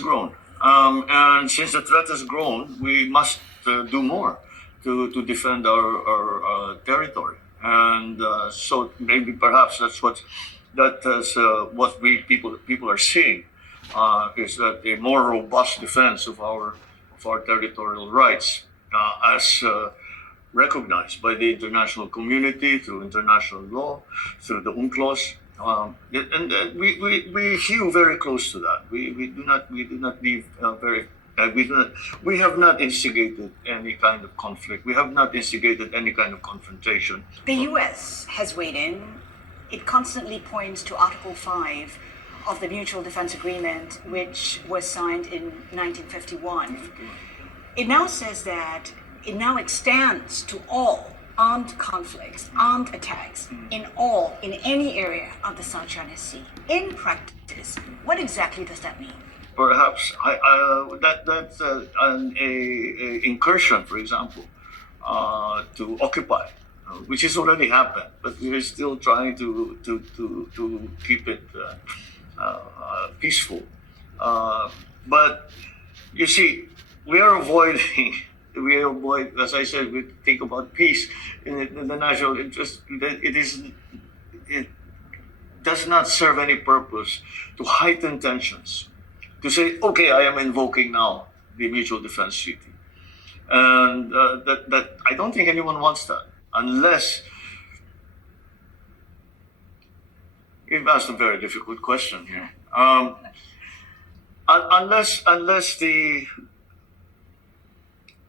grown. And since the threat has grown, we must do more to defend our territory. And so maybe perhaps that's what people are seeing is that a more robust defense of our territorial rights as recognized by the international community through international law, through the UNCLOS. We hew very close to that. We do not leave very. We have not instigated any kind of conflict. We have not instigated any kind of confrontation. The U.S. has weighed in. It constantly points to Article 5 of the Mutual Defense Agreement, which was signed in 1951. It now says that it now extends to all armed conflicts, armed attacks in any area of the South China Sea. In practice, what exactly does that mean? Perhaps that's an incursion, for example, to occupy, which has already happened, but we're still trying to keep it peaceful. But you see, we avoid, as I said, we think about peace in the national interest. It does not serve any purpose to heighten tensions, to say, okay, I am invoking now the Mutual Defense Treaty. And that I don't think anyone wants that, unless you've asked a very difficult question here. Unless the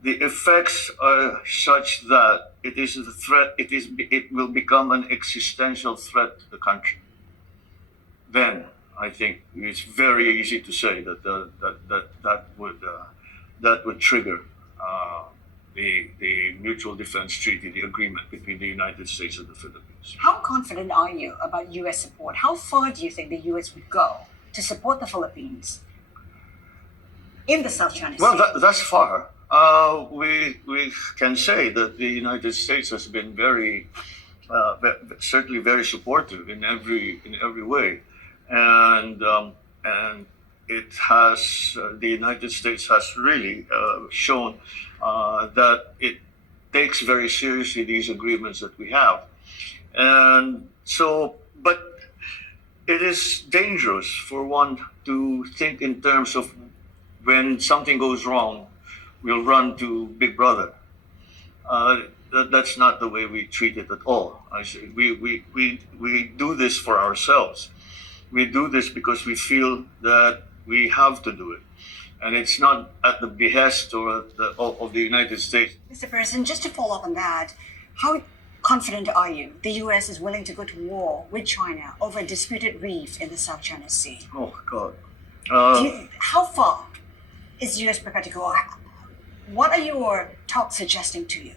effects are such that it is a threat, it will become an existential threat to the country, then I think it's very easy to say that would trigger the Mutual Defense Treaty, the agreement between the United States and the Philippines. How confident are you about U.S. support? How far do you think the U.S. would go to support the Philippines in the South China Sea? Well, thus far, we can say that the United States has been certainly very supportive in every way. And it has the United States has really shown that it takes very seriously these agreements that we have, and so. But it is dangerous for one to think in terms of when something goes wrong, we'll run to Big Brother. That's not the way we treat it at all. I say we do this for ourselves. We do this because we feel that we have to do it, and it's not at the behest of the United States. Mr. President, just to follow up on that, how confident are you the U.S. is willing to go to war with China over a disputed reef in the South China Sea? Oh God! How far is the U.S. prepared to go? What are your talks suggesting to you?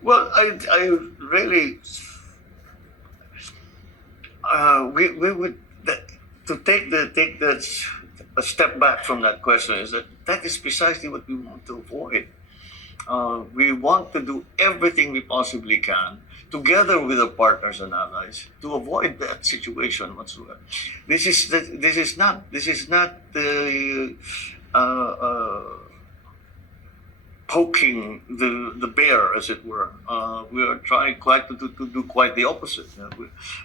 Well, I really we would to take a step back from that question is that is precisely what we want to avoid. We want to do everything we possibly can, together with our partners and allies, to avoid that situation whatsoever. This is not the poking the bear, as it were. We are trying to do quite the opposite.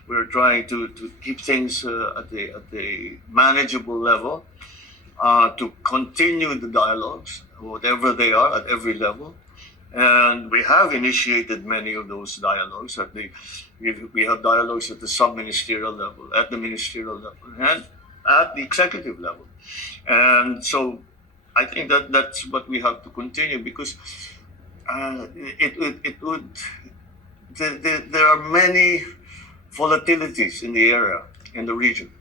We are trying to keep things at the manageable level, to continue the dialogues, whatever they are, at every level. And we have initiated many of those dialogues. We have dialogues at the sub-ministerial level, at the ministerial level, and at the executive level. And so I think that's what we have to continue, because there are many volatilities in the area, in the region.